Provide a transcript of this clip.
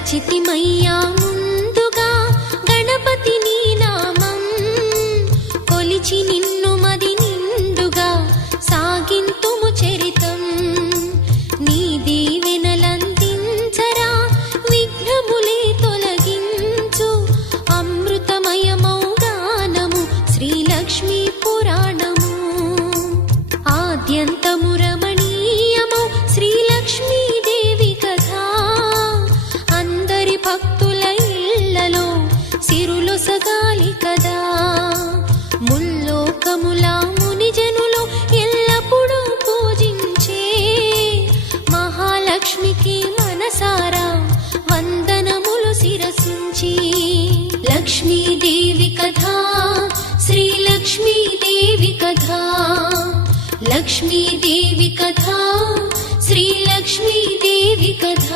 తలచితిమయ్యా ముందుగా గణపతి నీ నామం, కొలిచి నిన్ను మది నిండుగా సాగింతుము చరితం. నీ దీవెనలందించరా విఘ్నములే తొలగించు, అమృతమయమౌ గానము శ్రీలక్ష్మీ పురాణము. ఆద్యంతము రమణీయమౌ శ్రీలక్ష్మీదేవి కథ, అందరి భక్తుల ఇళ్లలో సిరులొసగాలి కదా. ముల్లోకముల మునిజనులు ఎల్లప్పుడూ పూజించే మహాలక్ష్మికి మనసారా వందనములు శిరసించి. లక్ష్మీదేవి కథ, శ్రీలక్ష్మీదేవి కథ, లక్ష్మీదేవి కథ, శ్రీలక్ష్మీదేవి కథ.